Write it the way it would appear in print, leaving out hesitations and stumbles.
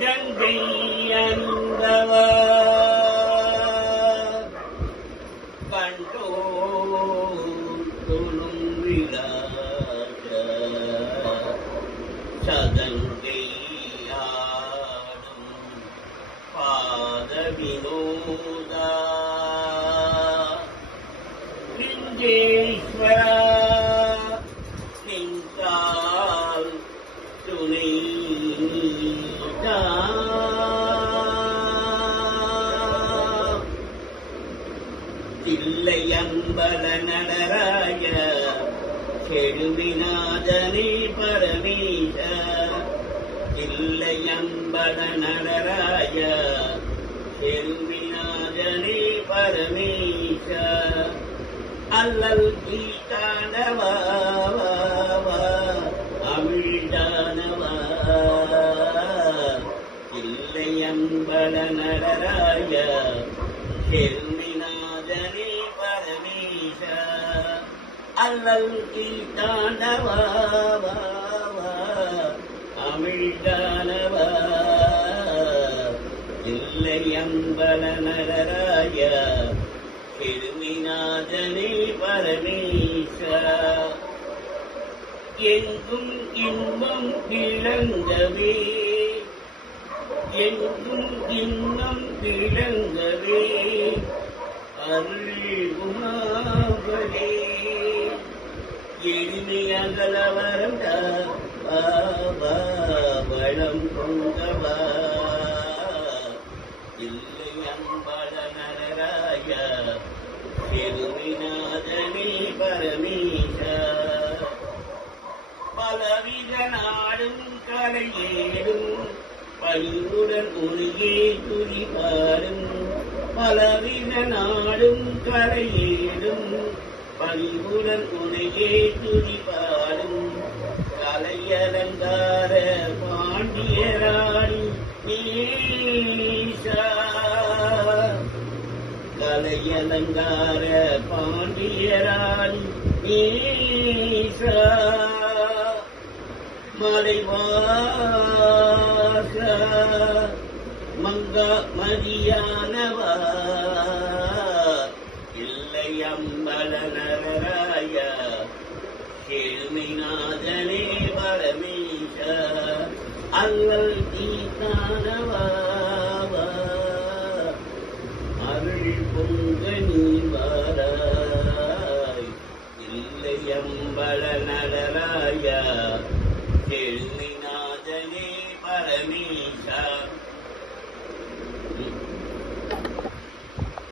கங்கை அந்தவா கண்டோ துணுங்கிலாக சதங்கை ஆடும் பாத வினோதா லிங்கேஸ்வரா நின்றால் துணை தில்லையம்பல நடராய கெழுவிநாதனே பரமேச தில்லையம்பல நடராய கெழுவிநாதனே பரமேச அல்லல் கீதானவா அமிழ்தானவா தில்லையம்பல நடராய கெழுவிநாதனே பரமேச அல்லல் கீதானவா அமிழ்தானவா தில்லையம்பல நடராய கெழுவிநாதனே பரமேச எங்கும் இன்பம் விளங்கவே எங்கும் இன்னம் விளங்கவே அருள் உணாவலே எளிமை அகல வரண்டா வளம் கொண்டவா தில்லையம்பல நடராய கெழுவிநாதனே பரமேச பலவித நாடும் கலையேடும் பணிவுடன் உருகே துதிபாடும் பலவித நாடும் கலையேடும் பணிவுடன் உருகே துதிபாடும் கலையலங்கார பாண்டியராணி நீஷா கலையலங்கார பாண்டியராணி நீஷா மலைவாச மங்க மதியானவா இல்லையம்பல நடராய கெழுவிநாதனே பரமேச அல்லல் கீதானவா அருள் பொங்க நீவாராய் இல்லையம்பல நடராய கெழுவிநாதனே பரமேச